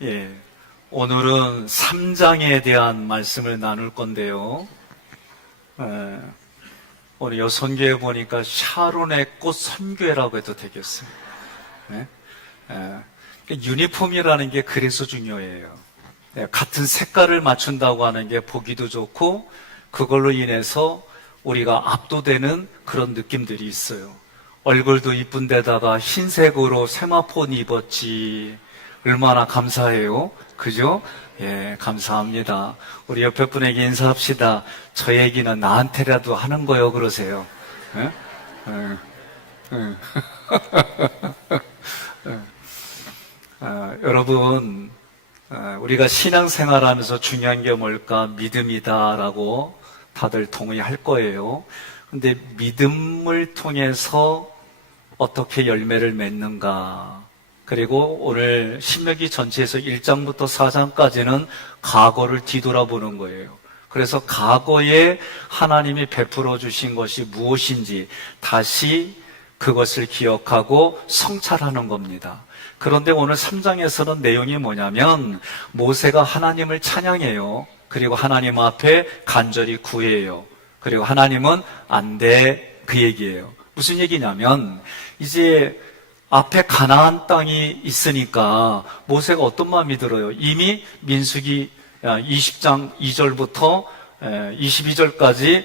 예, 오늘은 3장에 대한 말씀을 나눌 건데요. 오늘 요 선교에 보니까 샤론의 꽃 선교회라고 해도 되겠어요. 유니폼이라는 게 그래서 중요해요. 같은 색깔을 맞춘다고 하는 게 보기도 좋고, 그걸로 인해서 우리가 압도되는 그런 느낌들이 있어요. 얼굴도 이쁜 데다가 흰색으로 세마포 입었지. 얼마나 감사해요. 그죠? 예, 감사합니다. 우리 옆에 분에게 인사합시다. 저 얘기는 나한테라도 하는 거요, 그러세요. 예? 여러분, 우리가 신앙생활하면서 중요한 게 뭘까? 믿음이다라고 다들 동의할 거예요. 근데 믿음을 통해서 어떻게 열매를 맺는가? 그리고 오늘 신명기 전체에서 1장부터 4장까지는 과거를 뒤돌아보는 거예요. 그래서 과거에 하나님이 베풀어 주신 것이 무엇인지 다시 그것을 기억하고 성찰하는 겁니다. 그런데 오늘 3장에서는 내용이 뭐냐면 모세가 하나님을 찬양해요. 그리고 하나님 앞에 간절히 구해요. 그리고 하나님은 안 돼, 그 얘기예요. 무슨 얘기냐면 이제 앞에 가나안 땅이 있으니까 모세가 어떤 마음이 들어요? 이미 민수기 20장 2절부터 22절까지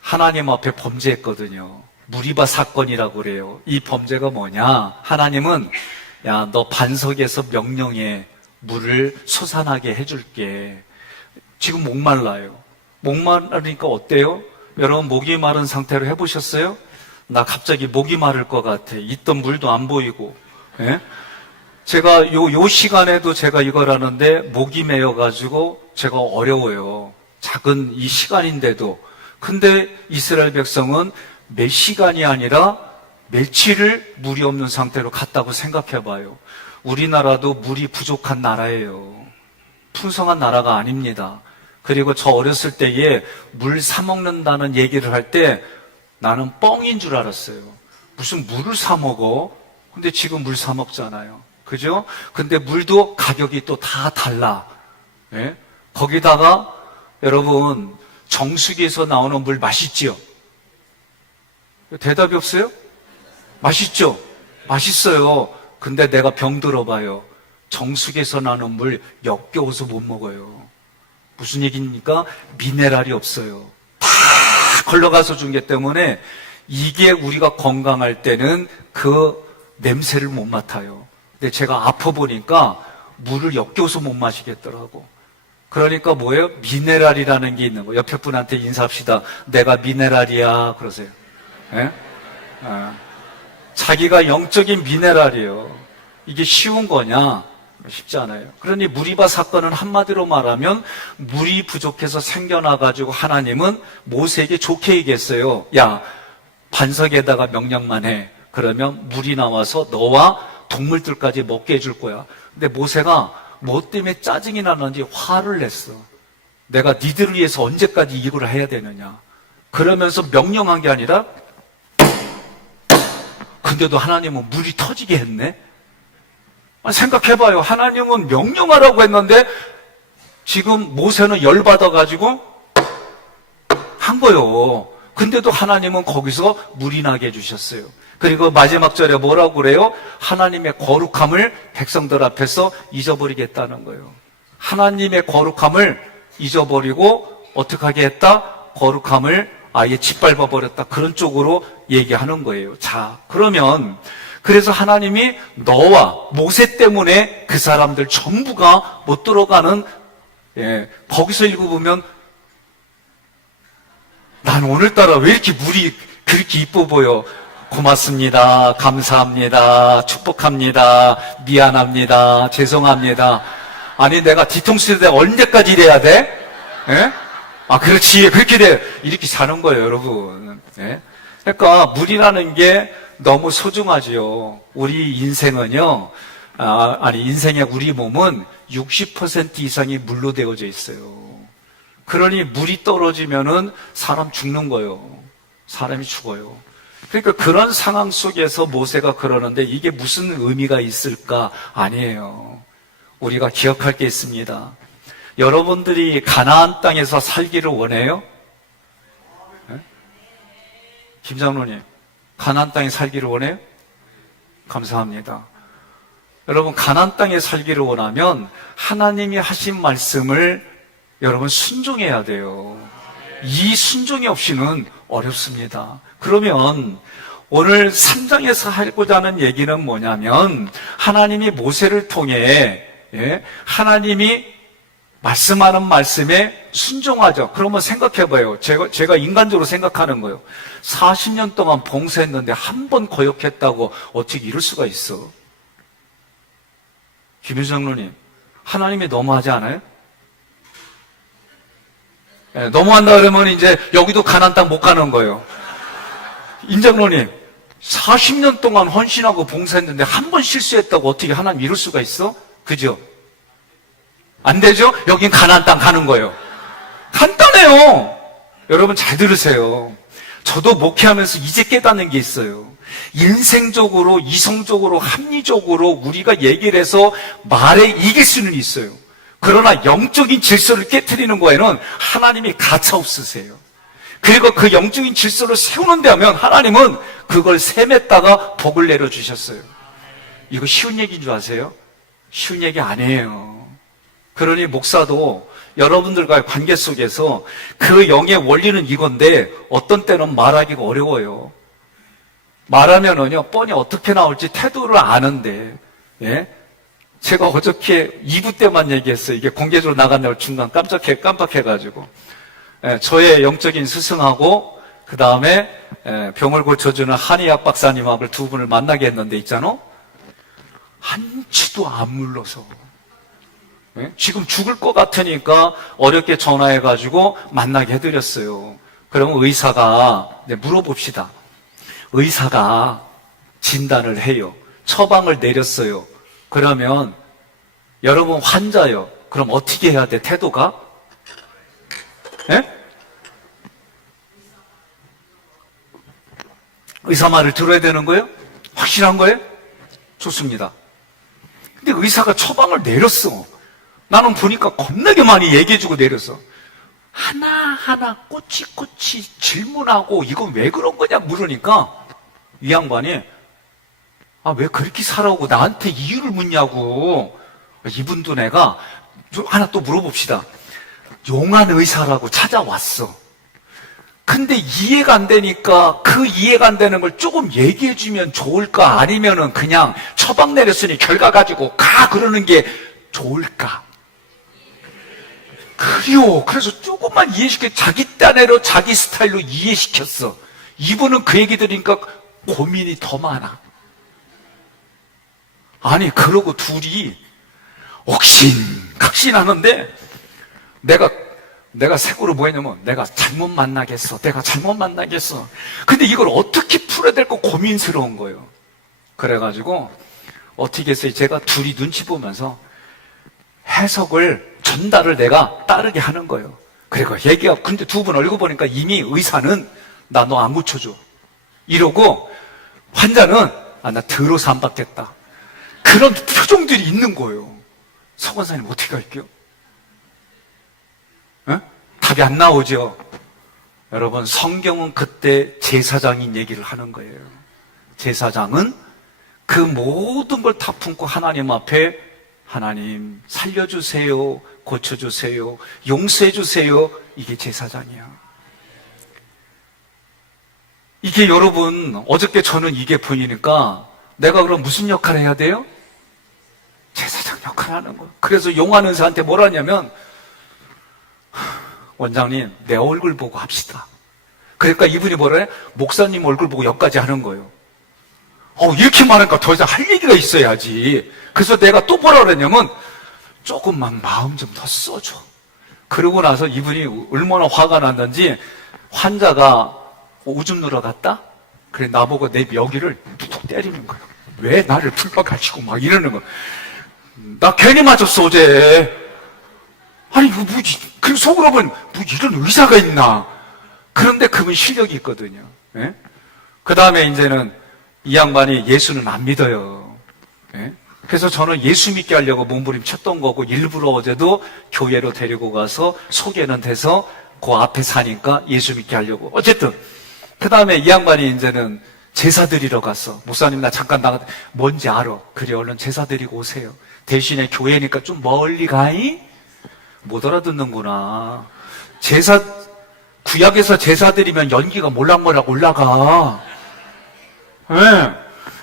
하나님 앞에 범죄했거든요. 무리바 사건이라고 그래요. 이 범죄가 뭐냐? 하나님은 야, 너 반석에서 명령해. 물을 솟아나게 해줄게. 지금 목말라요. 목마르니까 어때요? 여러분 목이 마른 상태로 해보셨어요? 나 갑자기 목이 마를 것 같아. 있던 물도 안 보이고. 예? 제가 요 시간에도 제가 이걸 하는데 목이 메어가지고 제가 어려워요. 작은 이 시간인데도. 근데 이스라엘 백성은 몇 시간이 아니라 며칠을 물이 없는 상태로 갔다고 생각해봐요. 우리나라도 물이 부족한 나라예요. 풍성한 나라가 아닙니다. 그리고 저 어렸을 때에 물 사 먹는다는 얘기를 할 때 나는 뻥인 줄 알았어요. 무슨 물을 사 먹어? 근데 지금 물 사 먹잖아요. 그죠? 근데 물도 가격이 또 다 달라. 예? 거기다가 여러분 정수기에서 나오는 물 맛있지요? 대답이 없어요? 맛있죠? 맛있어요. 근데 내가 병 들어봐요. 정수기에서 나오는 물 역겨워서 못 먹어요. 무슨 얘기입니까? 미네랄이 없어요. 다 걸러가서 준 게 때문에 이게 우리가 건강할 때는 그 냄새를 못 맡아요. 근데 제가 아파 보니까 물을 역겨워서 못 마시겠더라고. 그러니까 뭐예요? 미네랄이라는 게 있는 거예요. 옆에 분한테 인사합시다. 내가 미네랄이야. 그러세요. 예? 자기가 영적인 미네랄이에요. 이게 쉬운 거냐? 쉽지 않아요. 그러니 무리바 사건은 한마디로 말하면 물이 부족해서 생겨나가지고 하나님은 모세에게 좋게 얘기했어요. 야, 반석에다가 명령만 해. 그러면 물이 나와서 너와 동물들까지 먹게 해줄 거야. 근데 모세가 뭐 때문에 짜증이 나는지 화를 냈어. 내가 니들을 위해서 언제까지 이걸 해야 되느냐. 그러면서 명령한 게 아니라 근데도 하나님은 물이 터지게 했네? 생각해봐요. 하나님은 명령하라고 했는데 지금 모세는 열받아가지고 한 거예요. 근데도 하나님은 거기서 물이 나게 해주셨어요. 그리고 마지막 절에 뭐라고 그래요? 하나님의 거룩함을 백성들 앞에서 잊어버리겠다는 거예요. 하나님의 거룩함을 잊어버리고 어떻게 하게 했다? 거룩함을 아예 짓밟아 버렸다. 그런 쪽으로 얘기하는 거예요. 자, 그러면 그래서 하나님이 너와 모세 때문에 그 사람들 전부가 못 들어가는, 거기서 읽어보면 난 오늘따라 왜 이렇게 물이 그렇게 이뻐 보여? 고맙습니다. 감사합니다. 축복합니다. 미안합니다. 죄송합니다. 아니 내가 뒤통수 때 언제까지 이래야 돼? 예? 아 그렇지 그렇게 돼. 이렇게 사는 거예요 여러분. 예? 그러니까 물이라는 게 너무 소중하지요. 우리 인생은요, 인생의 우리 몸은 60% 이상이 물로 되어져 있어요. 그러니 물이 떨어지면은 사람 죽는 거예요. 사람이 죽어요. 그러니까 그런 상황 속에서 모세가 그러는데 이게 무슨 의미가 있을까? 아니에요. 우리가 기억할 게 있습니다. 여러분들이 가나안 땅에서 살기를 원해요? 네? 김 장로님, 가나안 땅에 살기를 원해요? 감사합니다. 여러분, 가나안 땅에 살기를 원하면 하나님이 하신 말씀을 여러분 순종해야 돼요. 이 순종이 없이는 어렵습니다. 그러면 오늘 3장에서 하고자 하는 얘기는 뭐냐면 하나님이 모세를 통해 하나님이 말씀하는 말씀에 순종하죠. 그러면 생각해봐요. 제가 인간적으로 생각하는 거예요. 40년 동안 봉사했는데 한 번 거역했다고 어떻게 이럴 수가 있어? 김효 장로님, 하나님이 너무하지 않아요? 네, 너무한다 그러면 이제 여기도 가나안 땅 못 가는 거예요. 임 장로님, 40년 동안 헌신하고 봉사했는데 한 번 실수했다고 어떻게 하나님 이럴 수가 있어? 그죠? 안 되죠? 여긴 가나안 땅 가는 거예요. 간단해요. 여러분 잘 들으세요. 저도 목회하면서 이제 깨닫는 게 있어요. 인생적으로, 이성적으로, 합리적으로 우리가 얘기를 해서 말에 이길 수는 있어요. 그러나 영적인 질서를 깨트리는 거에는 하나님이 가차 없으세요. 그리고 그 영적인 질서를 세우는 데 하면 하나님은 그걸 셈했다가 복을 내려주셨어요. 이거 쉬운 얘기인 줄 아세요? 쉬운 얘기 아니에요. 그러니 목사도 여러분들과의 관계 속에서 그 영의 원리는 이건데 어떤 때는 말하기가 어려워요. 말하면은요, 뻔히 어떻게 나올지 태도를 아는데, 예? 제가 어저께 2부 때만 얘기했어요. 이게 공개적으로 나간다고 중간 깜빡해가지고. 예, 저의 영적인 스승하고, 그 다음에, 병을 고쳐주는 한의학 박사님하고 두 분을 만나게 했는데 있잖아? 한치도 안 물러서. 예? 지금 죽을 것 같으니까 어렵게 전화해가지고 만나게 해드렸어요. 그러면 의사가, 이제 물어봅시다. 의사가 진단을 해요. 처방을 내렸어요. 그러면 여러분 환자요. 그럼 어떻게 해야 돼? 태도가? 예? 의사 말을 들어야 되는 거예요? 확실한 거예요? 좋습니다. 근데 의사가 처방을 내렸어. 나는 보니까 겁나게 많이 얘기해주고 내렸어. 하나하나 꼬치꼬치 질문하고 이건 왜 그런 거냐 물으니까 이 양반이 왜 그렇게 살아오고 나한테 이유를 묻냐고. 이분도 내가 하나 또 물어봅시다. 용한 의사라고 찾아왔어. 근데 이해가 안 되니까 그 이해가 안 되는 걸 조금 얘기해 주면 좋을까? 아니면은 그냥 처방 내렸으니 결과 가지고 가 그러는 게 좋을까? 그래요. 그래서 조금만 이해시켜 자기 딴에로 자기 스타일로 이해시켰어. 이분은 그 얘기 들으니까 고민이 더 많아. 아니 그러고 둘이 억신각신하는데 내가 색으로 뭐 했냐면 내가 잘못 만나겠어. 근데 이걸 어떻게 풀어야 될까 고민스러운 거예요. 그래가지고 어떻게 했어요? 제가 둘이 눈치 보면서 해석을 전달을 내가 따르게 하는 거예요. 그리고 얘기가 근데 두 분 얼굴 보니까 이미 의사는 나 너 안 고쳐줘 이러고 환자는 나 들어서 안 받겠다. 그런 표정들이 있는 거예요. 서 권사님 어떻게 할게요? 에? 답이 안 나오죠. 여러분 성경은 그때 제사장인 얘기를 하는 거예요. 제사장은 그 모든 걸 다 품고 하나님 앞에 하나님 살려주세요, 고쳐주세요, 용서해주세요. 이게 제사장이야. 이게 여러분 어저께 저는 이게 보이니까 내가 그럼 무슨 역할을 해야 돼요? 제사장 역할을 하는 거예요. 그래서 용한 의사한테 뭐라 하냐면 원장님 내 얼굴 보고 합시다. 그러니까 이분이 뭐라 해? 목사님 얼굴 보고 여기까지 하는 거예요. 이렇게 말하니까 더 이상 할 얘기가 있어야지. 그래서 내가 또 뭐라 그랬냐면 조금만 마음 좀 더 써줘. 그러고 나서 이분이 얼마나 화가 났는지 환자가 오줌 누러 갔다? 그래 나보고 내 여기를 툭툭 때리는 거예요. 왜 나를 불러가지고 막 이러는 거야. 나 괜히 맞았어 어제. 아니 이거 뭐지? 그 속으로 보면 뭐 이런 의사가 있나? 그런데 그분 실력이 있거든요. 예? 그 다음에 이제는 이 양반이 예수는 안 믿어요. 예? 그래서 저는 예수 믿게 하려고 몸부림쳤던 거고, 일부러 어제도 교회로 데리고 가서 소개는 돼서 그 앞에 사니까 예수 믿게 하려고. 어쨌든 그 다음에 이 양반이 이제는 제사 드리러 갔어. 목사님 나 잠깐 나갔다. 뭔지 알아. 그래 얼른 제사 드리고 오세요. 대신에 교회니까 좀 멀리 가이? 못 알아듣는구나. 구약에서 제사 드리면 연기가 몰락몰락 올라가. 예. 네.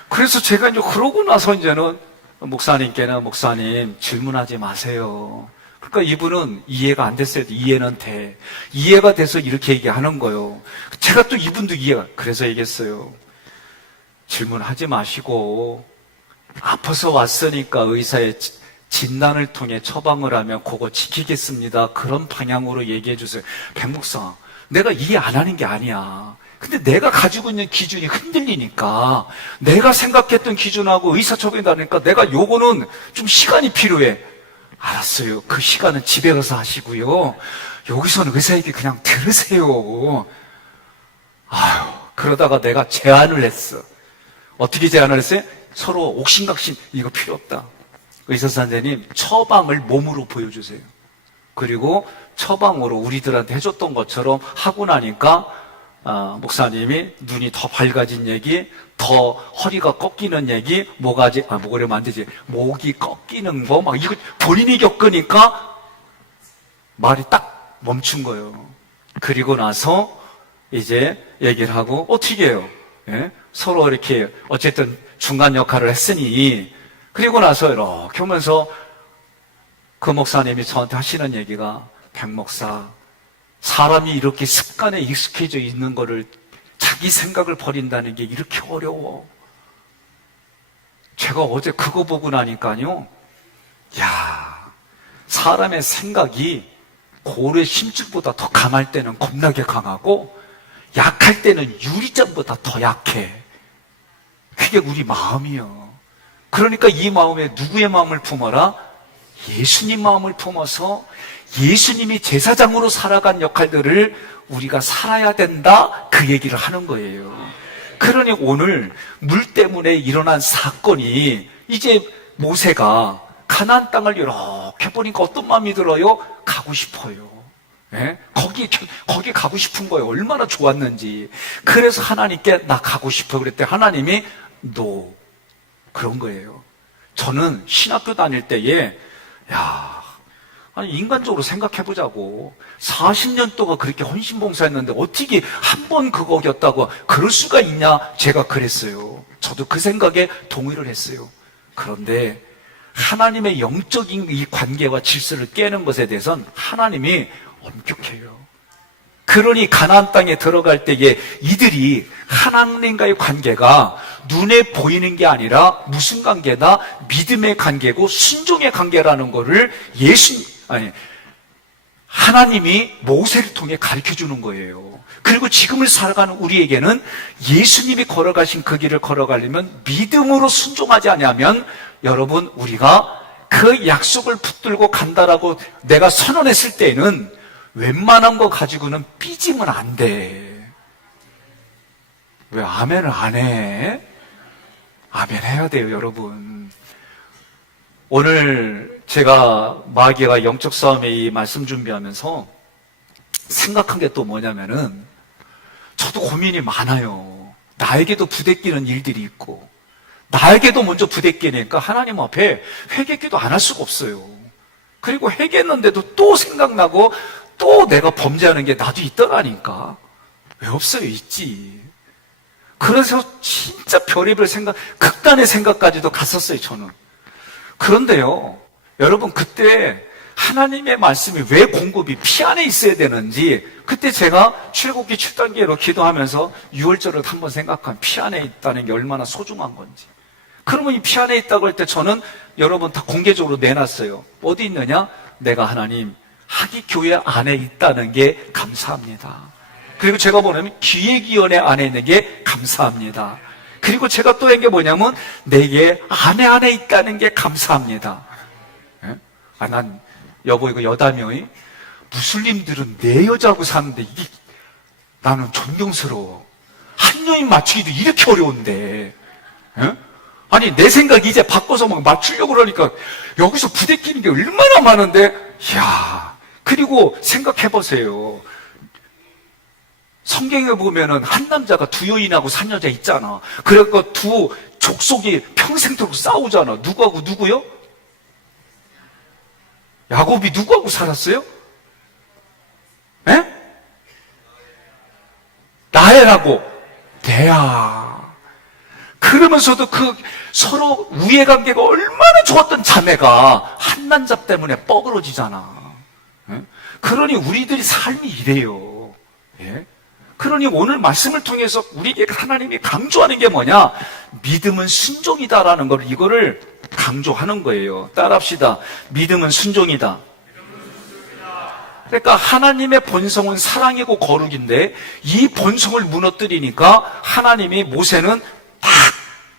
그래서 제가 이제 그러고 나서 이제는 목사님께는 목사님 질문하지 마세요. 그러니까 이분은 이해가 안 됐어요. 이해는 돼. 이해가 돼서 이렇게 얘기하는 거예요. 제가 또 이분도 그래서 얘기했어요. 질문하지 마시고 아파서 왔으니까 의사의 진단을 통해 처방을 하면 그거 지키겠습니다. 그런 방향으로 얘기해 주세요. 백목사, 내가 이해 안 하는 게 아니야. 근데 내가 가지고 있는 기준이 흔들리니까 내가 생각했던 기준하고 의사 처방이 다르니까 내가 요거는 좀 시간이 필요해. 알았어요. 그 시간은 집에 가서 하시고요. 여기서는 의사 얘기 그냥 들으세요. 아유, 그러다가 내가 제안을 했어. 어떻게 제안을 했어요? 서로 옥신각신 이거 필요 없다. 의사 선생님 처방을 몸으로 보여주세요. 그리고 처방으로 우리들한테 해줬던 것처럼 하고 나니까 목사님이 눈이 더 밝아진 얘기, 더 허리가 꺾이는 얘기, 목이면 안 되지. 목이 꺾이는 거, 막 이거 본인이 겪으니까 말이 딱 멈춘 거예요. 그리고 나서 이제 얘기를 하고 어떻게 해요? 예? 서로 이렇게 어쨌든 중간 역할을 했으니 그리고 나서 이렇게 하면서 그 목사님이 저한테 하시는 얘기가 백 목사, 사람이 이렇게 습관에 익숙해져 있는 거를 자기 생각을 버린다는 게 이렇게 어려워. 제가 어제 그거 보고 나니까요. 야, 사람의 생각이 고래 심줄보다 더 강할 때는 겁나게 강하고 약할 때는 유리잔보다 더 약해. 그게 우리 마음이요. 그러니까 이 마음에 누구의 마음을 품어라? 예수님 마음을 품어서 예수님이 제사장으로 살아간 역할들을 우리가 살아야 된다, 그 얘기를 하는 거예요. 그러니 오늘 물 때문에 일어난 사건이 이제 모세가 가나안 땅을 이렇게 보니까 어떤 마음이 들어요? 가고 싶어요. 예? 거기 가고 싶은 거예요. 얼마나 좋았는지. 그래서 하나님께 나 가고 싶어 그랬더니 하나님이 no. 그런 거예요. 저는 신학교 다닐 때에 아니 인간적으로 생각해보자고 40년 동안 그렇게 헌신봉사했는데 어떻게 한 번 그거였다고 그럴 수가 있냐, 제가 그랬어요. 저도 그 생각에 동의를 했어요. 그런데 하나님의 영적인 이 관계와 질서를 깨는 것에 대해서는 하나님이 엄격해요. 그러니 가나안 땅에 들어갈 때에 이들이 하나님과의 관계가 눈에 보이는 게 아니라 무슨 관계다? 믿음의 관계고 순종의 관계라는 것을 하나님이 모세를 통해 가르쳐 주는 거예요. 그리고 지금을 살아가는 우리에게는 예수님이 걸어가신 그 길을 걸어가려면 믿음으로 순종하지 않으면 여러분, 우리가 그 약속을 붙들고 간다라고 내가 선언했을 때에는 웬만한 거 가지고는 삐지면 안 돼. 왜 아멘을 안 해? 아멘 해야 돼요, 여러분. 오늘 제가 마귀와 영적 싸움의 이 말씀 준비하면서 생각한 게 또 뭐냐면은 저도 고민이 많아요. 나에게도 부대끼는 일들이 있고 나에게도 먼저 부대끼니까 하나님 앞에 회개기도 안 할 수가 없어요. 그리고 회개했는데도 또 생각나고 또 내가 범죄하는 게 나도 있더라니까. 왜 없어요? 있지. 그래서 진짜 별의별 생각, 극단의 생각까지도 갔었어요, 저는. 그런데요, 여러분, 그때 하나님의 말씀이 왜 공급이 피 안에 있어야 되는지, 그때 제가 출애굽기 7단계로 기도하면서 6월절을 한번 생각한 피 안에 있다는 게 얼마나 소중한 건지. 그러면 이 피 안에 있다고 할 때 저는 여러분 다 공개적으로 내놨어요. 어디 있느냐? 내가 하나님, 하기교회 안에 있다는 게 감사합니다. 그리고 제가 보면 기획위원회 안에 있는 게 감사합니다. 그리고 제가 또 한 게 뭐냐면 내게 아내 안에 있다는 게 감사합니다. 예? 난 여보 이거 여담이 무슬림들은 내 여자하고 사는데 이게 나는 존경스러워. 한 여인 맞추기도 이렇게 어려운데. 예? 아니, 내 생각 이제 바꿔서 막 맞추려고 그러니까 여기서 부대끼는 게 얼마나 많은데, 이야. 그리고 생각해보세요. 성경에 보면은 한 남자가 두 여인하고 산 여자 있잖아. 그러니까 두 족속이 평생도록 싸우잖아. 누구하고 누구요? 야곱이 누구하고 살았어요? 에? 라헬하고 레아. 그러면서도 그 서로 우애 관계가 얼마나 좋았던 자매가 한 남자 때문에 뻐그러지잖아. 에? 그러니 우리들이 삶이 이래요. 예? 그러니 오늘 말씀을 통해서 우리에게 하나님이 강조하는 게 뭐냐? 믿음은 순종이다라는 걸, 이거를 강조하는 거예요. 따라합시다. 믿음은 순종이다. 그러니까 하나님의 본성은 사랑이고 거룩인데 이 본성을 무너뜨리니까 하나님이 모세는 팍!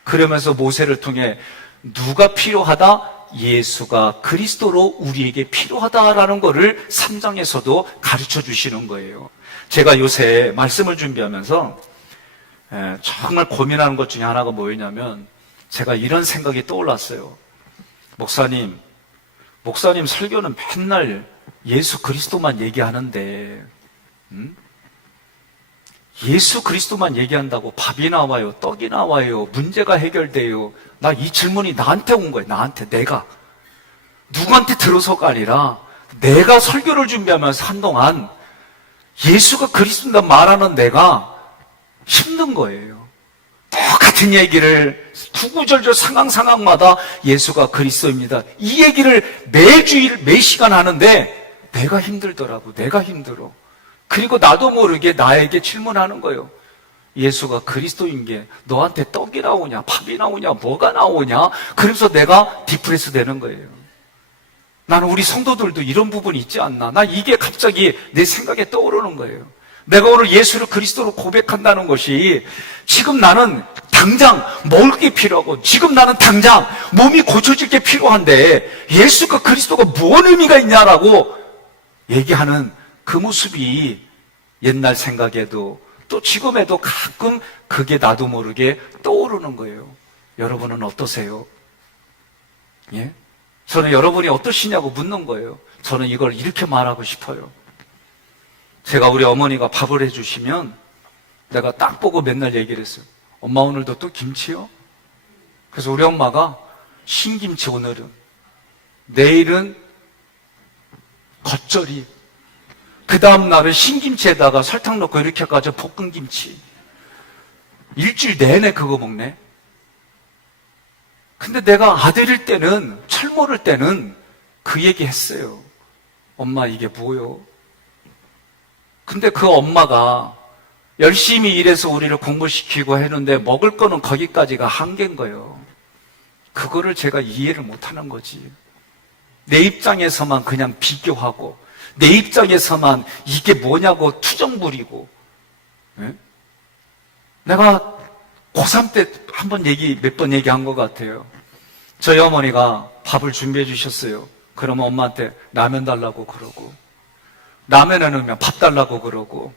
그러면서 모세를 통해 누가 필요하다? 예수가 그리스도로 우리에게 필요하다라는 것을 3장에서도 가르쳐 주시는 거예요. 제가 요새 말씀을 준비하면서 정말 고민하는 것 중에 하나가 뭐였냐면, 제가 이런 생각이 떠올랐어요. 목사님 설교는 맨날 예수 그리스도만 얘기하는데, 예수 그리스도만 얘기한다고 밥이 나와요, 떡이 나와요, 문제가 해결돼요? 나 이 질문이 나한테 온 거예요. 나한테. 내가 누구한테 들어서가 아니라 내가 설교를 준비하면서 한동안 예수가 그리스도다 말하는 내가 힘든 거예요. 똑같은 얘기를 구구절절 상황마다 예수가 그리스도입니다, 이 얘기를 매주일 매시간 하는데 내가 힘들더라고. 내가 힘들어. 그리고 나도 모르게 나에게 질문하는 거예요. 예수가 그리스도인 게 너한테 떡이 나오냐, 밥이 나오냐, 뭐가 나오냐? 그래서 내가 디프레스 되는 거예요. 나는 우리 성도들도 이런 부분이 있지 않나? 나 이게 갑자기 내 생각에 떠오르는 거예요. 내가 오늘 예수를 그리스도로 고백한다는 것이 지금 나는 당장 먹을 게 필요하고 지금 나는 당장 몸이 고쳐질 게 필요한데 예수가 그리스도가 무슨 의미가 있냐라고 얘기하는 그 모습이 옛날 생각에도 또 지금에도 가끔 그게 나도 모르게 떠오르는 거예요. 여러분은 어떠세요? 예? 저는 여러분이 어떠시냐고 묻는 거예요. 저는 이걸 이렇게 말하고 싶어요. 제가 우리 어머니가 밥을 해주시면 내가 딱 보고 맨날 얘기를 했어요. 엄마 오늘도 또 김치요? 그래서 우리 엄마가 신김치 오늘은, 내일은 겉절이, 그 다음 날은 신김치에다가 설탕 넣고 이렇게 해가지고 볶은 김치. 일주일 내내 그거 먹네. 근데 내가 아들일 때는, 철모를 때는 그 얘기 했어요. 엄마 이게 뭐요? 근데 그 엄마가 열심히 일해서 우리를 공부시키고 했는데 먹을 거는 거기까지가 한계인 거예요. 그거를 제가 이해를 못하는 거지. 내 입장에서만 그냥 비교하고 내 입장에서만 이게 뭐냐고 투정 부리고. 네? 내가 고3 때 몇 번 얘기한 것 같아요. 저희 어머니가 밥을 준비해 주셨어요. 그러면 엄마한테 라면 달라고 그러고, 라면에 넣으면 밥 달라고 그러고,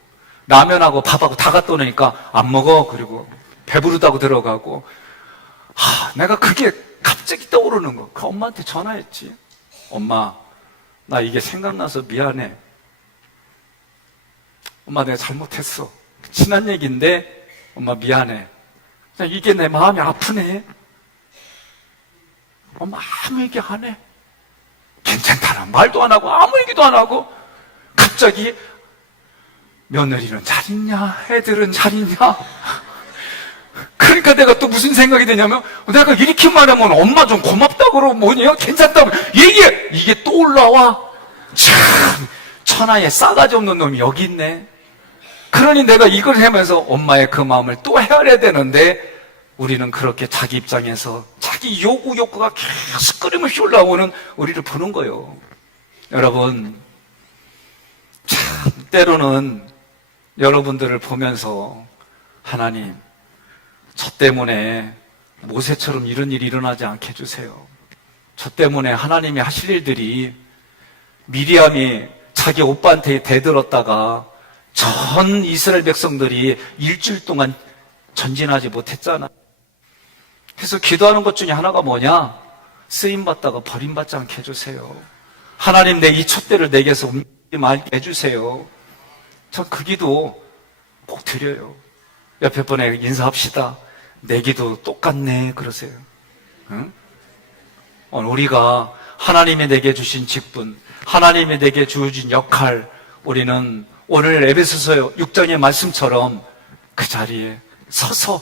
라면하고 밥하고 다 갖다 놓으니까 안 먹어. 그리고 배부르다고 들어가고. 내가 그게 갑자기 떠오르는 거. 그 엄마한테 전화했지. 엄마, 나 이게 생각나서 미안해. 엄마 내가 잘못했어. 친한 얘기인데 엄마 미안해. 이게 내 마음이 아프네. 엄마 아무 얘기 안 해. 괜찮다는 말도 안 하고 아무 얘기도 안 하고 갑자기 며느리는 잘 있냐? 애들은 잘 있냐? 그러니까 내가 또 무슨 생각이 되냐면, 내가 이렇게 말하면 엄마 좀 고맙다고 그러고 뭐냐? 괜찮다고 얘기해. 이게 또 올라와. 참, 천하에 싸가지 없는 놈이 여기 있네. 그러니 내가 이걸 하면서 엄마의 그 마음을 또 헤아려야 되는데, 우리는 그렇게 자기 입장에서 자기 욕구가 계속 끊임없이 올라오는 우리를 보는 거예요. 여러분, 참 때로는 여러분들을 보면서 하나님, 저 때문에 모세처럼 이런 일이 일어나지 않게 해주세요. 저 때문에 하나님이 하실 일들이, 미리암이 자기 오빠한테 대들었다가 전 이스라엘 백성들이 일주일 동안 전진하지 못했잖아. 그래서 기도하는 것 중에 하나가 뭐냐? 쓰임받다가 버림받지 않게 해주세요. 하나님, 내 이 촛대를 내게서 움직이지 말게 해주세요. 전 그 기도 꼭 드려요. 옆에 분에 인사합시다. 내 기도 똑같네 그러세요. 응? 우리가 하나님이 내게 주신 직분, 하나님이 내게 주어진 역할, 우리는 오늘 에베소서 6장의 말씀처럼 그 자리에 서서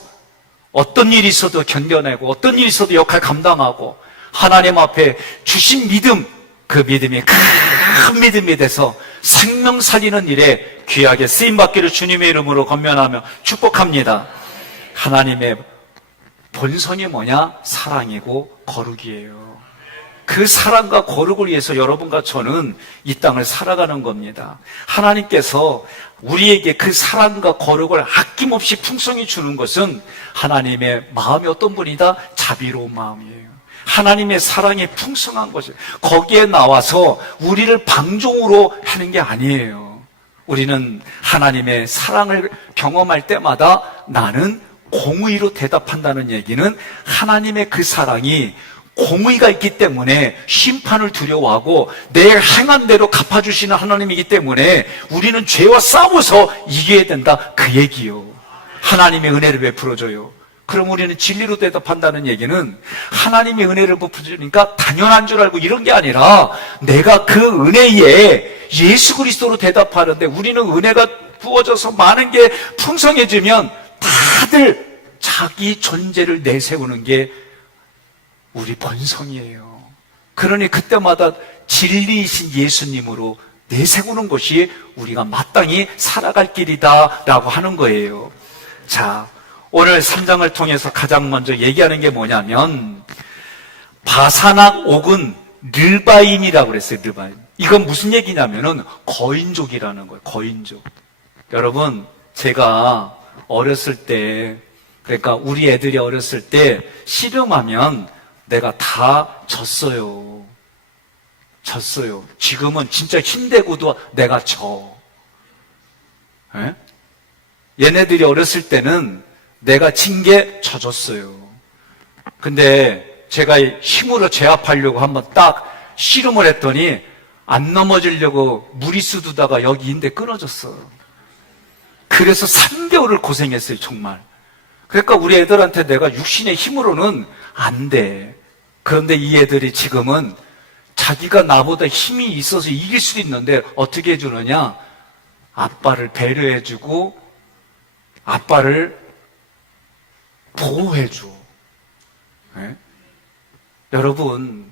어떤 일이 있어도 견뎌내고 어떤 일이 있어도 역할 감당하고 하나님 앞에 주신 믿음, 그 믿음이 큰 믿음이 돼서 생명 살리는 일에 귀하게 쓰임받기를 주님의 이름으로 권면하며 축복합니다. 하나님의 본성이 뭐냐? 사랑이고 거룩이에요. 그 사랑과 거룩을 위해서 여러분과 저는 이 땅을 살아가는 겁니다. 하나님께서 우리에게 그 사랑과 거룩을 아낌없이 풍성히 주는 것은 하나님의 마음이 어떤 분이다? 자비로운 마음이에요. 하나님의 사랑이 풍성한 것이에요. 거기에 나와서 우리를 방종으로 하는 게 아니에요. 우리는 하나님의 사랑을 경험할 때마다 나는 공의로 대답한다는 얘기는 하나님의 그 사랑이 공의가 있기 때문에 심판을 두려워하고 내 행한 대로 갚아주시는 하나님이기 때문에 우리는 죄와 싸워서 이겨야 된다, 그 얘기요. 하나님의 은혜를 베풀어줘요. 그럼 우리는 진리로 대답한다는 얘기는 하나님의 은혜를 베풀어주니까 당연한 줄 알고 이런 게 아니라 내가 그 은혜에 예수 그리스도로 대답하는데, 우리는 은혜가 부어져서 많은 게 풍성해지면 다들 자기 존재를 내세우는 게 우리 본성이에요. 그러니 그때마다 진리이신 예수님으로 내세우는 것이 우리가 마땅히 살아갈 길이다 라고 하는 거예요. 자, 오늘 3장을 통해서 가장 먼저 얘기하는 게 뭐냐면 바사낙 옥은 르바임이라고 그랬어요. 르바임. 이건 무슨 얘기냐면은 거인족이라는 거예요. 거인족. 여러분, 제가 어렸을 때, 그러니까 우리 애들이 어렸을 때 씨름하면 내가 다 졌어요. 지금은 진짜 힘대고도 내가 져. 에? 얘네들이 어렸을 때는 내가 진 게 져줬어요. 근데 제가 힘으로 제압하려고 한번 딱 씨름을 했더니 안 넘어지려고 무리수 두다가 여기 인대 끊어졌어. 그래서 3개월을 고생했어요, 정말. 그러니까 우리 애들한테 내가 육신의 힘으로는 안 돼. 그런데 이 애들이 지금은 자기가 나보다 힘이 있어서 이길 수도 있는데 어떻게 해주느냐? 아빠를 배려해주고 아빠를 보호해줘. 네? 여러분,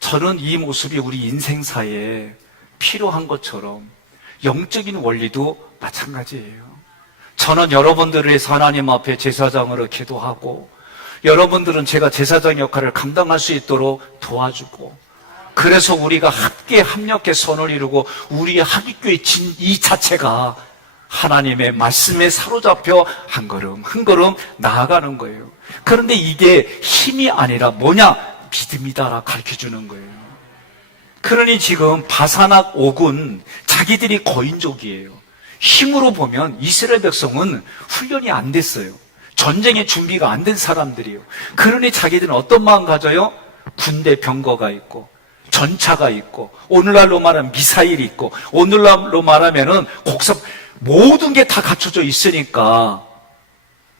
저는 이 모습이 우리 인생사에 필요한 것처럼 영적인 원리도 마찬가지예요. 저는 여러분들을 위해서 하나님 앞에 제사장으로 기도하고 여러분들은 제가 제사장 역할을 감당할 수 있도록 도와주고, 그래서 우리가 함께 합력해 선을 이루고 우리의 하기교의 이 자체가 하나님의 말씀에 사로잡혀 한 걸음 한 걸음 나아가는 거예요. 그런데 이게 힘이 아니라 뭐냐? 믿음이다라 가르쳐주는 거예요. 그러니 지금 바사낙 옥은 자기들이 거인족이에요. 힘으로 보면 이스라엘 백성은 훈련이 안 됐어요. 전쟁의 준비가 안 된 사람들이에요. 그러니 자기들은 어떤 마음 가져요? 군대 병거가 있고 전차가 있고 오늘날로 말하면 미사일이 있고 오늘날로 말하면은 곡섭, 모든 게 다 갖춰져 있으니까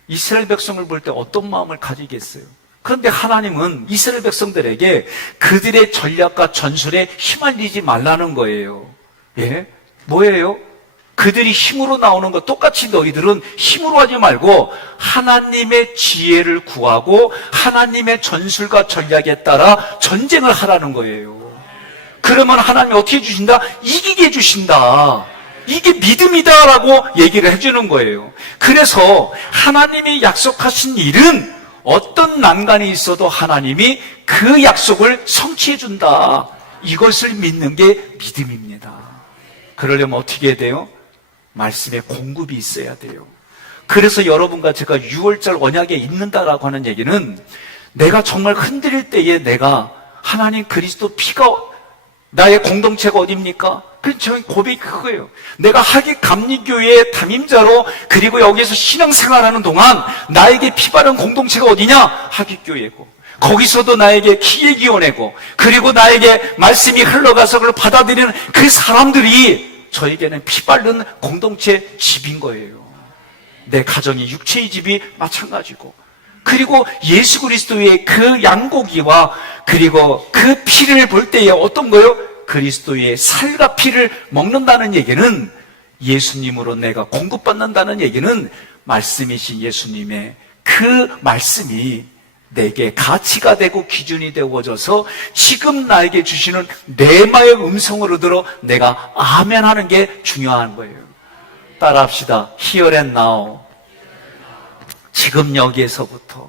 이스라엘 백성을 볼 때 어떤 마음을 가지겠어요? 그런데 하나님은 이스라엘 백성들에게 그들의 전략과 전술에 휘말리지 말라는 거예요. 예? 뭐예요? 그들이 힘으로 나오는 것 똑같이 너희들은 힘으로 하지 말고 하나님의 지혜를 구하고 하나님의 전술과 전략에 따라 전쟁을 하라는 거예요. 그러면 하나님이 어떻게 해주신다? 이기게 해주신다. 이게 믿음이다라고 얘기를 해주는 거예요. 그래서 하나님이 약속하신 일은 어떤 난관이 있어도 하나님이 그 약속을 성취해준다. 이것을 믿는 게 믿음입니다. 그러려면 어떻게 해야 돼요? 말씀에 공급이 있어야 돼요. 그래서 여러분과 제가 6월절 언약에 있는다라고 하는 얘기는 내가 정말 흔들릴 때에 내가 하나님 그리스도 피가 나의 공동체가 어디입니까? 저희 고백이 그거예요. 내가 하객 감리교회의 담임자로 그리고 여기에서 신앙생활하는 동안 나에게 피 바른 공동체가 어디냐? 하객교회고, 거기서도 나에게 기획위원회고, 그리고 나에게 말씀이 흘러가서 그걸 받아들이는 그 사람들이 저에게는 피 바른 공동체 집인 거예요. 내 가정이 육체의 집이 마찬가지고, 그리고 예수 그리스도의 그 양고기와 그리고 그 피를 볼 때에 어떤 거요? 그리스도의 살과 피를 먹는다는 얘기는, 예수님으로 내가 공급받는다는 얘기는 말씀이신 예수님의 그 말씀이 내게 가치가 되고 기준이 되어져서 지금 나에게 주시는 내마의 음성으로 들어 내가 아멘 하는 게 중요한 거예요. 따라합시다. Here and now. 지금 여기에서부터.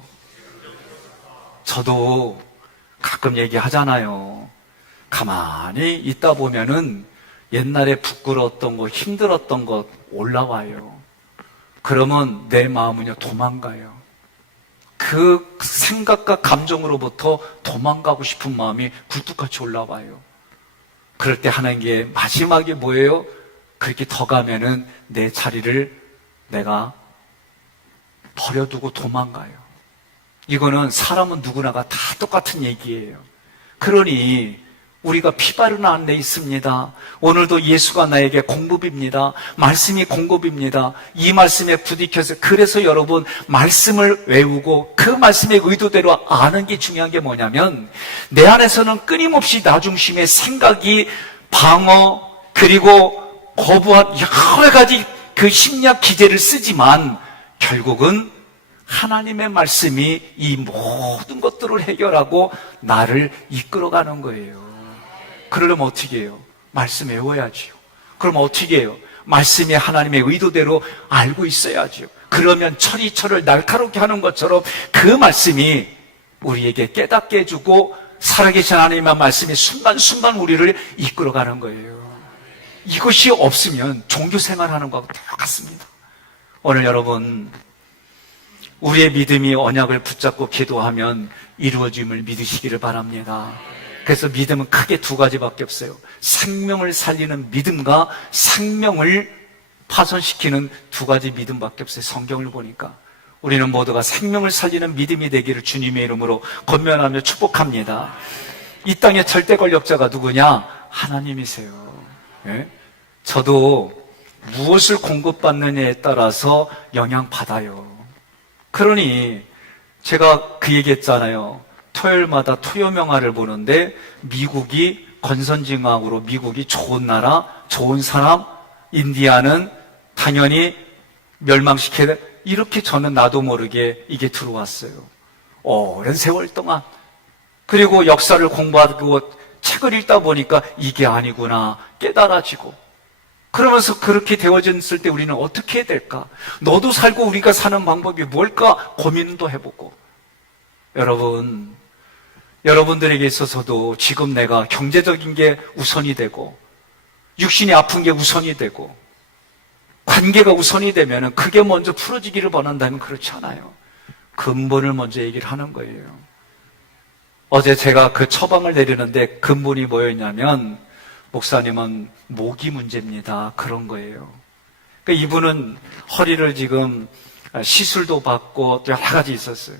저도 가끔 얘기하잖아요. 가만히 있다 보면은 옛날에 부끄러웠던 것, 힘들었던 것 올라와요. 그러면 내 마음은요, 도망가요. 그 생각과 감정으로부터 도망가고 싶은 마음이 굴뚝같이 올라와요. 그럴 때 하는 게 마지막에 뭐예요? 그렇게 더 가면은 내 자리를 내가 버려두고 도망가요. 이거는 사람은 누구나가 다 똑같은 얘기예요. 그러니 우리가 피 바른 안에 있습니다. 오늘도 예수가 나에게 공급입니다. 말씀이 공급입니다. 이 말씀에 부딪혀서, 그래서 여러분 말씀을 외우고 그 말씀의 의도대로 아는 게 중요한 게 뭐냐면, 내 안에서는 끊임없이 나 중심의 생각이 방어 그리고 거부한 여러 가지 그 심리학 기제를 쓰지만 결국은 하나님의 말씀이 이 모든 것들을 해결하고 나를 이끌어가는 거예요. 그러려면 어떻게 해요? 말씀 외워야지요. 그럼 어떻게 해요? 말씀이 하나님의 의도대로 알고 있어야지요. 그러면 철이 날카롭게 하는 것처럼 그 말씀이 우리에게 깨닫게 해주고 살아계신 하나님의 말씀이 순간순간 우리를 이끌어가는 거예요. 이것이 없으면 종교생활하는 것하고 똑같습니다. 오늘 여러분, 우리의 믿음이 언약을 붙잡고 기도하면 이루어짐을 믿으시기를 바랍니다. 그래서 믿음은 크게 두 가지밖에 없어요. 생명을 살리는 믿음과 생명을 파손시키는 두 가지 믿음밖에 없어요. 성경을 보니까 우리는 모두가 생명을 살리는 믿음이 되기를 주님의 이름으로 권면하며 축복합니다. 이 땅의 절대 권력자가 누구냐? 하나님이세요. 예? 저도 무엇을 공급받느냐에 따라서 영향받아요. 그러니 제가 그 얘기했잖아요. 토요일마다 토요명화를 보는데 미국이 건선징악으로 미국이 좋은 나라, 좋은 사람, 인디아는 당연히 멸망시켜야 돼. 이렇게 저는 나도 모르게 이게 들어왔어요. 오랜 세월 동안. 그리고 역사를 공부하고 책을 읽다 보니까 이게 아니구나 깨달아지고, 그러면서 그렇게 되어졌을 때 우리는 어떻게 해야 될까? 너도 살고 우리가 사는 방법이 뭘까? 고민도 해보고. 여러분들에게 있어서도 지금 내가 경제적인 게 우선이 되고 육신이 아픈 게 우선이 되고 관계가 우선이 되면 그게 먼저 풀어지기를 원한다면 그렇지 않아요. 근본을 먼저 얘기를 하는 거예요. 어제 제가 그 처방을 내리는데 근본이 뭐였냐면, 목사님은 모기 문제입니다. 그런 거예요. 그러니까 이분은 허리를 지금 시술도 받고 또 여러 가지 있었어요.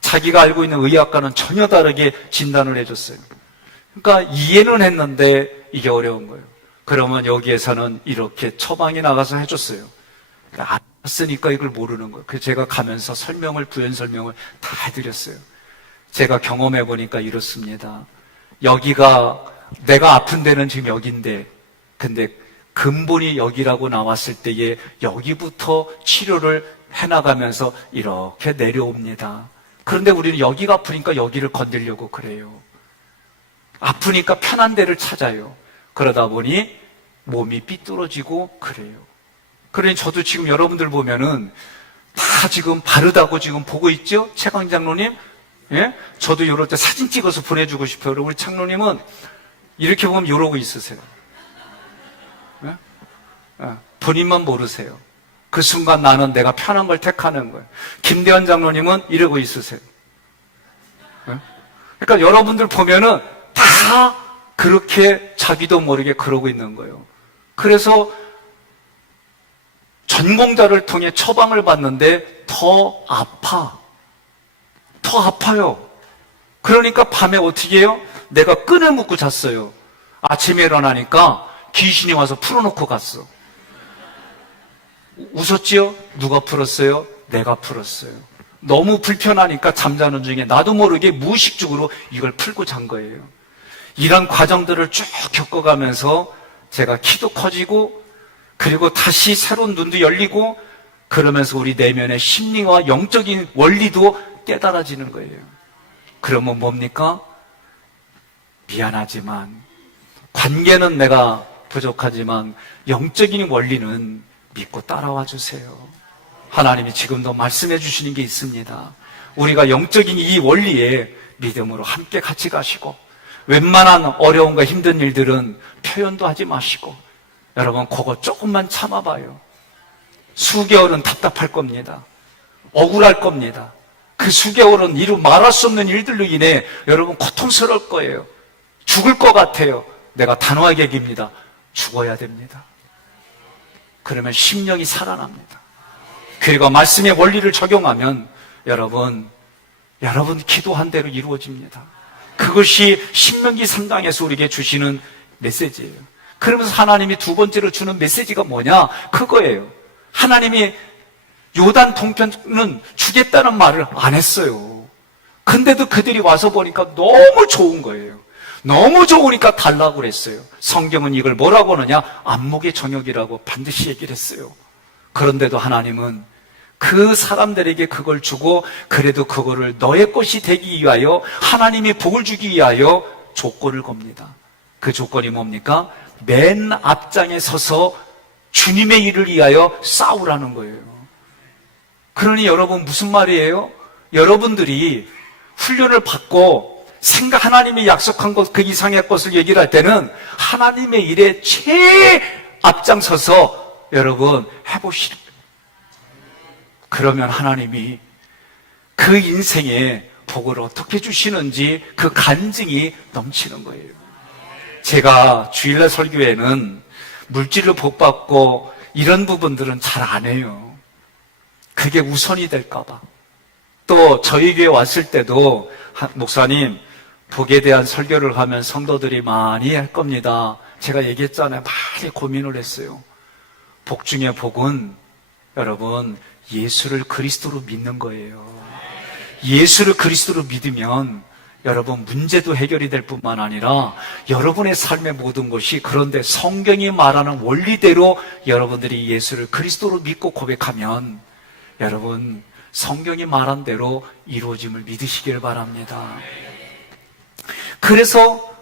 자기가 알고 있는 의학과는 전혀 다르게 진단을 해줬어요. 그러니까 이해는 했는데 이게 어려운 거예요. 그러면 여기에서는 이렇게 처방이 나가서 해줬어요. 알았으니까 이걸 모르는 거예요. 그래서 제가 가면서 부연 설명을 다 해드렸어요. 제가 경험해 보니까 이렇습니다. 여기가 내가 아픈 데는 지금 여기인데, 근데 근본이 여기라고 나왔을 때에 여기부터 치료를 해나가면서 이렇게 내려옵니다. 그런데 우리는 여기가 아프니까 여기를 건드리려고 그래요. 아프니까 편한 데를 찾아요. 그러다 보니 몸이 삐뚤어지고 그래요. 그러니 저도 지금 여러분들 보면은 다 지금 바르다고 지금 보고 있죠? 최강 장로님? 예? 저도 이럴 때 사진 찍어서 보내주고 싶어요. 우리 장로님은 이렇게 보면 이러고 있으세요. 예? 예. 본인만 모르세요. 그 순간 나는 내가 편한 걸 택하는 거예요. 김대현 장로님은 이러고 있으세요. 예? 그러니까 여러분들 보면은 다 그렇게 자기도 모르게 그러고 있는 거예요. 그래서 전공자를 통해 처방을 받는데 더 아파요. 그러니까 밤에 어떻게 해요? 내가 끈을 묶고 잤어요. 아침에 일어나니까 귀신이 와서 풀어놓고 갔어. 웃었지요? 누가 풀었어요? 내가 풀었어요. 너무 불편하니까 잠자는 중에 나도 모르게 무의식적으로 이걸 풀고 잔 거예요. 이런 과정들을 쭉 겪어가면서 제가 키도 커지고, 그리고 다시 새로운 눈도 열리고, 그러면서 우리 내면의 심리와 영적인 원리도 깨달아지는 거예요. 그러면 뭡니까? 미안하지만, 관계는 내가 부족하지만 영적인 원리는 믿고 따라와 주세요. 하나님이 지금도 말씀해 주시는 게 있습니다. 우리가 영적인 이 원리에 믿음으로 함께 같이 가시고, 웬만한 어려움과 힘든 일들은 표현도 하지 마시고, 여러분 그거 조금만 참아봐요. 수개월은 답답할 겁니다. 억울할 겁니다. 그 수개월은 이루 말할 수 없는 일들로 인해 여러분 고통스러울 거예요. 죽을 것 같아요. 내가 단호하게 얘기합니다. 죽어야 됩니다. 그러면 심령이 살아납니다. 그리고 말씀의 원리를 적용하면 여러분 기도한 대로 이루어집니다. 그것이 신명기 3장에서 우리에게 주시는 메시지예요. 그러면서 하나님이 두 번째로 주는 메시지가 뭐냐? 그거예요. 하나님이 요단 동편은 주겠다는 말을 안 했어요. 근데도 그들이 와서 보니까 너무 좋은 거예요. 너무 좋으니까 달라고 그랬어요. 성경은 이걸 뭐라고 하느냐? 안목의 정욕이라고 반드시 얘기를 했어요. 그런데도 하나님은 그 사람들에게 그걸 주고, 그래도 그거를 너의 것이 되기 위하여, 하나님이 복을 주기 위하여 조건을 겁니다. 그 조건이 뭡니까? 맨 앞장에 서서 주님의 일을 위하여 싸우라는 거예요. 그러니 여러분 무슨 말이에요? 여러분들이 훈련을 받고 하나님이 약속한 것 그 이상의 것을 얘기를 할 때는 하나님의 일에 앞장서서 여러분 해보시는 거예요. 그러면 하나님이 그 인생에 복을 어떻게 주시는지 그 간증이 넘치는 거예요. 제가 주일날 설교회는 물질로 복받고 이런 부분들은 잘 안 해요. 그게 우선이 될까봐. 또 저희 교회 왔을 때도 목사님 복에 대한 설교를 하면 성도들이 많이 할 겁니다. 제가 얘기했잖아요. 많이 고민을 했어요. 복 중에 복은 여러분 예수를 그리스도로 믿는 거예요. 예수를 그리스도로 믿으면 여러분 문제도 해결이 될 뿐만 아니라 여러분의 삶의 모든 것이, 그런데 성경이 말하는 원리대로 여러분들이 예수를 그리스도로 믿고 고백하면 여러분 성경이 말한 대로 이루어짐을 믿으시길 바랍니다. 그래서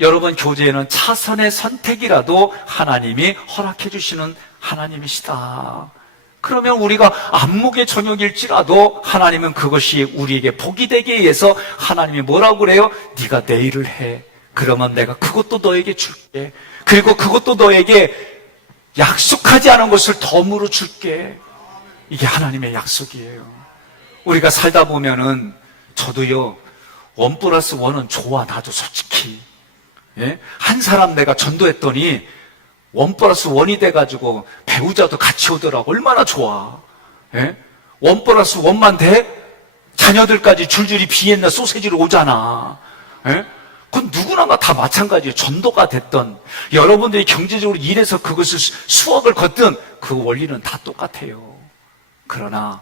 여러분 교제에는 차선의 선택이라도 하나님이 허락해 주시는 하나님이시다. 그러면 우리가 안목의 저녁일지라도 하나님은 그것이 우리에게 복이 되기 위해서 하나님이 뭐라고 그래요? 네가 내 일을 해. 그러면 내가 그것도 너에게 줄게. 그리고 그것도 너에게 약속하지 않은 것을 덤으로 줄게. 이게 하나님의 약속이에요. 우리가 살다 보면은 저도요 1+1은 좋아. 나도 솔직히 한 사람 내가 전도했더니 1+1이 돼가지고 배우자도 같이 오더라고. 얼마나 좋아. 1+1만 돼? 자녀들까지 줄줄이 비엔나 소세지로 오잖아. 그건 누구나 다 마찬가지예요. 전도가 됐던 여러분들이 경제적으로 일해서 그것을 수확을 걷든 그 원리는 다 똑같아요. 그러나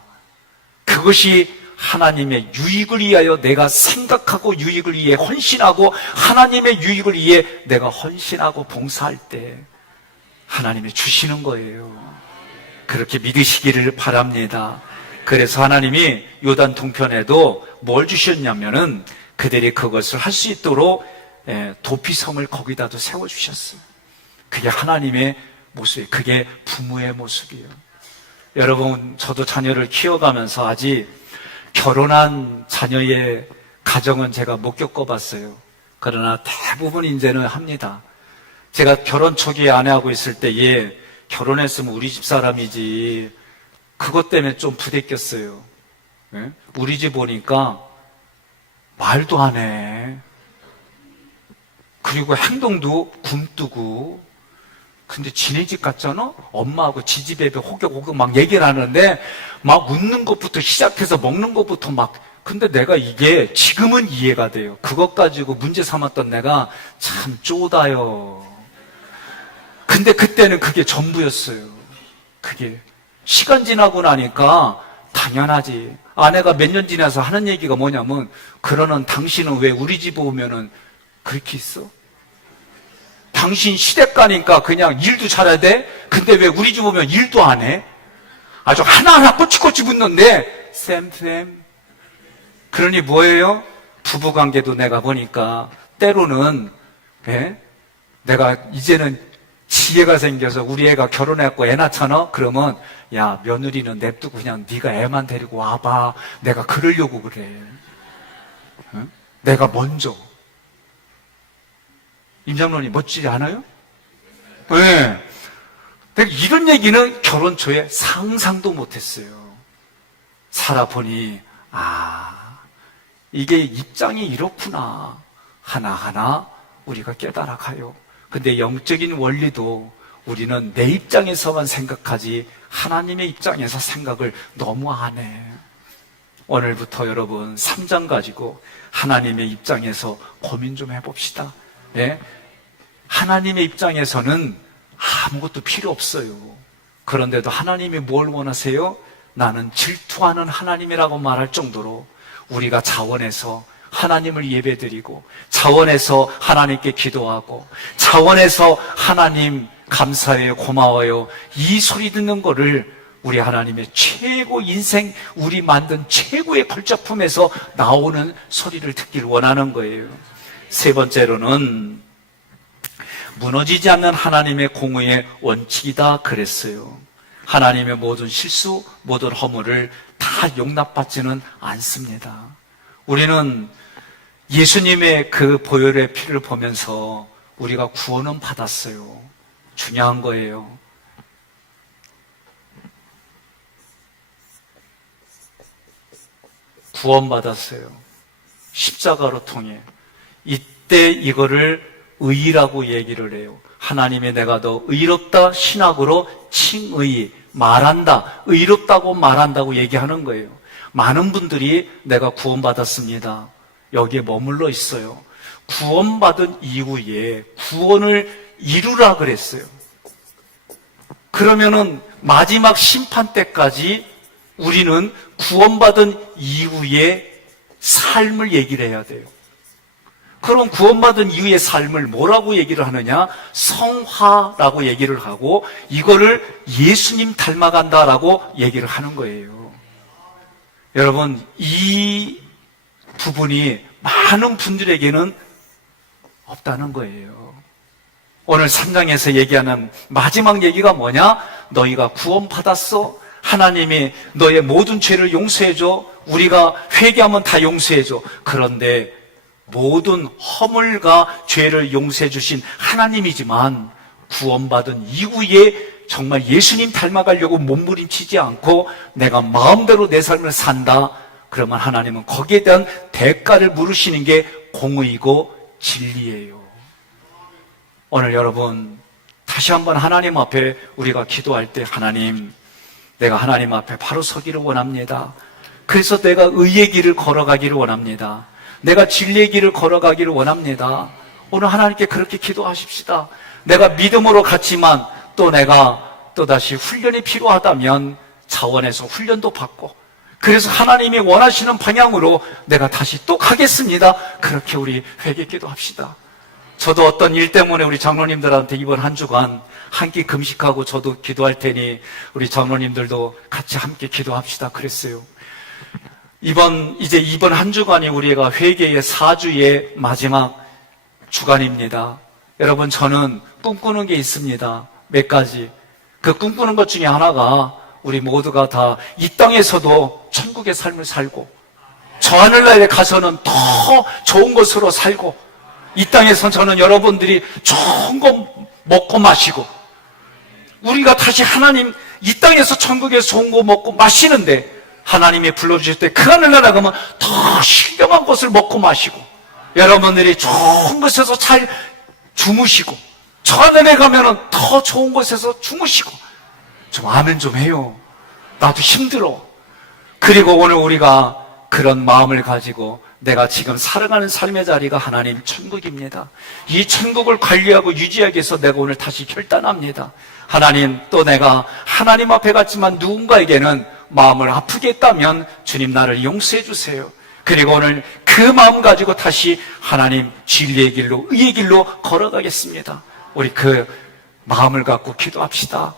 그것이 하나님의 유익을 위하여 내가 생각하고 유익을 위해 헌신하고 하나님의 유익을 위해 내가 헌신하고 봉사할 때 하나님이 주시는 거예요. 그렇게 믿으시기를 바랍니다. 그래서 하나님이 요단 동편에도 뭘 주셨냐면은 그들이 그것을 할 수 있도록 도피성을 거기다도 세워주셨어요. 그게 하나님의 모습이에요. 그게 부모의 모습이에요. 여러분, 저도 자녀를 키워가면서 아직 결혼한 자녀의 가정은 제가 못 겪어봤어요. 그러나 대부분 이제는 합니다. 제가 결혼 초기에 아내하고 있을 때 얘 결혼했으면 우리 집 사람이지, 그것 때문에 좀 부대꼈어요. 우리 집 오니까 말도 안 해. 그리고 행동도 굼뜨고, 근데 지네 집 갔잖아? 엄마하고 지지배배 호격호격 막 얘기를 하는데 막 웃는 것부터 시작해서 먹는 것부터 막, 근데 내가 이게 지금은 이해가 돼요. 그것 가지고 문제 삼았던 내가 참 쪼다요. 근데 그때는 그게 전부였어요. 그게. 시간 지나고 나니까 당연하지. 아내가 몇 년 지나서 하는 얘기가 뭐냐면, 그러는 당신은 왜 우리 집 오면은 그렇게 있어? 당신 시댁 가니까 그냥 일도 잘해야 돼? 근데 왜 우리 집 오면 일도 안 해? 아주 하나하나 꼬치꼬치 묻는데, 쌤. 그러니 뭐예요? 부부관계도 내가 보니까 때로는, 예? 내가 이제는 지혜가 생겨서 우리 애가 결혼해갖고 애 낳잖아? 그러면 야, 며느리는 냅두고 그냥 네가 애만 데리고 와봐. 내가 그러려고 그래. 응? 내가 먼저. 임장로님 멋지지 않아요? 네. 내가 이런 얘기는 결혼 초에 상상도 못했어요. 살아보니 이게 입장이 이렇구나. 하나하나 우리가 깨달아가요. 근데 영적인 원리도 우리는 내 입장에서만 생각하지 하나님의 입장에서 생각을 너무 안 해. 오늘부터 여러분 3장 가지고 하나님의 입장에서 고민 좀 해봅시다. 네? 하나님의 입장에서는 아무것도 필요 없어요. 그런데도 하나님이 뭘 원하세요? 나는 질투하는 하나님이라고 말할 정도로 우리가 자원해서 하나님을 예배드리고, 자원해서 하나님께 기도하고, 자원해서 하나님 감사해요, 고마워요, 이 소리 듣는 거를 우리 하나님의 최고 인생, 우리 만든 최고의 걸작품에서 나오는 소리를 듣길 원하는 거예요. 세 번째로는 무너지지 않는 하나님의 공의의 원칙이다 그랬어요. 하나님의 모든 실수, 모든 허물을 다 용납받지는 않습니다. 우리는 예수님의 그 보혈의 피를 보면서 우리가 구원은 받았어요. 중요한 거예요. 구원받았어요. 십자가로 통해. 이때 이거를 의라고 얘기를 해요. 하나님의 내가 더 의롭다 신학으로 칭의, 말한다, 의롭다고 말한다고 얘기하는 거예요. 많은 분들이 내가 구원받았습니다, 여기에 머물러 있어요. 구원받은 이후에 구원을 이루라 그랬어요. 그러면은 마지막 심판 때까지 우리는 구원받은 이후의 삶을 얘기를 해야 돼요. 그럼 구원받은 이후의 삶을 뭐라고 얘기를 하느냐? 성화라고 얘기를 하고, 이거를 예수님 닮아간다라고 얘기를 하는 거예요. 여러분, 이 부분이 많은 분들에게는 없다는 거예요. 오늘 3장에서 얘기하는 마지막 얘기가 뭐냐? 너희가 구원받았어. 하나님이 너의 모든 죄를 용서해줘. 우리가 회개하면 다 용서해줘. 그런데 모든 허물과 죄를 용서해 주신 하나님이지만 구원받은 이후에 정말 예수님 닮아가려고 몸부림치지 않고 내가 마음대로 내 삶을 산다. 그러면 하나님은 거기에 대한 대가를 물으시는 게 공의이고 진리예요. 오늘 여러분 다시 한번 하나님 앞에 우리가 기도할 때, 하나님, 내가 하나님 앞에 바로 서기를 원합니다. 그래서 내가 의의 길을 걸어가기를 원합니다. 내가 진리의 길을 걸어가기를 원합니다. 오늘 하나님께 그렇게 기도하십시다. 내가 믿음으로 갔지만 또 내가 또다시 훈련이 필요하다면 차원에서 훈련도 받고, 그래서 하나님이 원하시는 방향으로 내가 다시 또 가겠습니다. 그렇게 우리 회개 기도합시다. 저도 어떤 일 때문에 우리 장로님들한테 이번 한 주간 한 끼 금식하고 저도 기도할 테니 우리 장로님들도 같이 함께 기도합시다 그랬어요. 이번 한 주간이 우리가 회개의 4주의 마지막 주간입니다. 여러분, 저는 꿈꾸는 게 있습니다. 몇 가지. 그 꿈꾸는 것 중에 하나가 우리 모두가 다 이 땅에서도 천국의 삶을 살고, 저 하늘나라에 가서는 더 좋은 것으로 살고, 이 땅에서 저는 여러분들이 좋은 거 먹고 마시고, 우리가 다시 하나님 이 땅에서 천국에서 좋은 거 먹고 마시는데, 하나님이 불러주실 때 그 하늘나라 가면 더 신령한 것을 먹고 마시고, 여러분들이 좋은 것에서 잘 주무시고, 저 하늘에 가면은 더 좋은 곳에서 주무시고. 좀 아멘 좀 해요. 나도 힘들어. 그리고 오늘 우리가 그런 마음을 가지고 내가 지금 살아가는 삶의 자리가 하나님 천국입니다. 이 천국을 관리하고 유지하기 위해서 내가 오늘 다시 결단합니다. 하나님, 또 내가 하나님 앞에 갔지만 누군가에게는 마음을 아프게 했다면 주님 나를 용서해 주세요. 그리고 오늘 그 마음 가지고 다시 하나님 진리의 길로, 의의 길로 걸어가겠습니다. 우리 그 마음을 갖고 기도합시다.